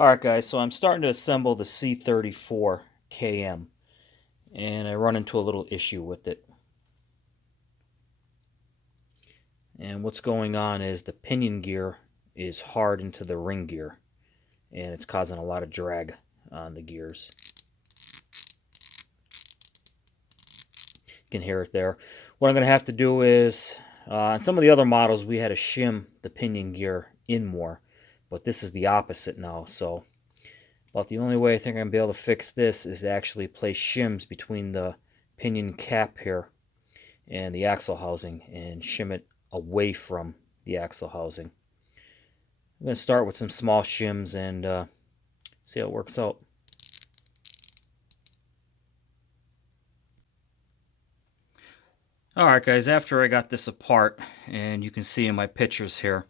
Alright guys, so I'm starting to assemble the C34 KM and I run into a little issue with it. And what's going on is the pinion gear is hard into the ring gear and it's causing a lot of drag on the gears. You can hear it there. What I'm going to have to do is, on some of the other models we had to shim the pinion gear in more, but this is the opposite now, so about the only way I think I'm going to be able to fix this is to actually place shims between the pinion cap here and the axle housing and shim it away from the axle housing. I'm going to start with some small shims and see how it works out. Alright guys, after I got this apart, and you can see in my pictures here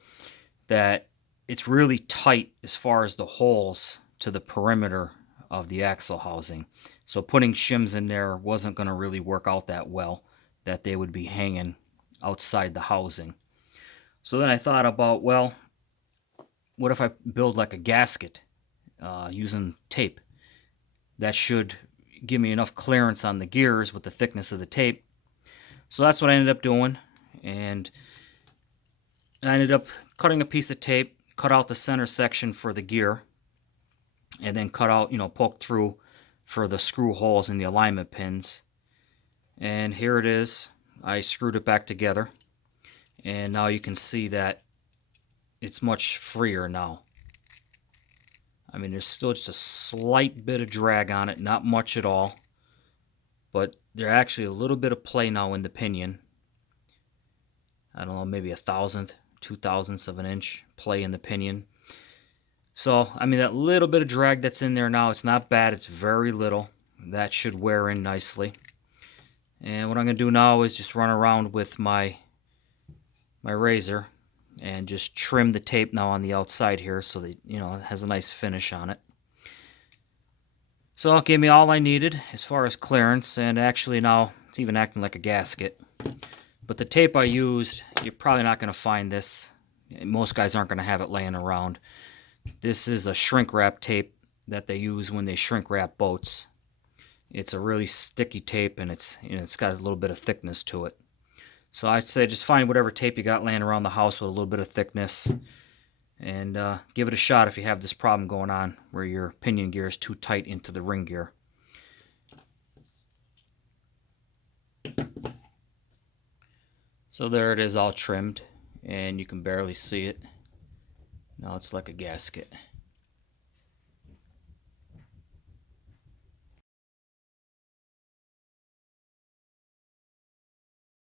that it's really tight as far as the holes to the perimeter of the axle housing. So putting shims in there wasn't going to really work out that well, that they would be hanging outside the housing. So then I thought about, well, what if I build like a gasket using tape? That should give me enough clearance on the gears with the thickness of the tape. So that's what I ended up doing, and I ended up cutting a piece of tape, cut out the center section for the gear, and then cut out, poked through for the screw holes in the alignment pins. And here it is. I screwed it back together, and now you can see that it's much freer now. I mean, there's still just a slight bit of drag on it, not much at all, but there's actually a little bit of play now in the pinion. I don't know, maybe 1/1000th, 2/1000ths of an inch play in the pinion. So, I mean, that little bit of drag that's in there now, it's not bad. It's very little. That should wear in nicely. And what I'm going to do now is just run around with my razor and just trim the tape now on the outside here so that, it has a nice finish on it. So it gave me all I needed as far as clearance, and actually now it's even acting like a gasket. But the tape I used, you're probably not going to find this. Most guys aren't going to have it laying around. This is a shrink wrap tape that they use when they shrink wrap boats. It's a really sticky tape, and it's got a little bit of thickness to it. So I'd say just find whatever tape you got laying around the house with a little bit of thickness, and give it a shot if you have this problem going on where your pinion gear is too tight into the ring gear. So there it is, all trimmed, and you can barely see it. Now it's like a gasket.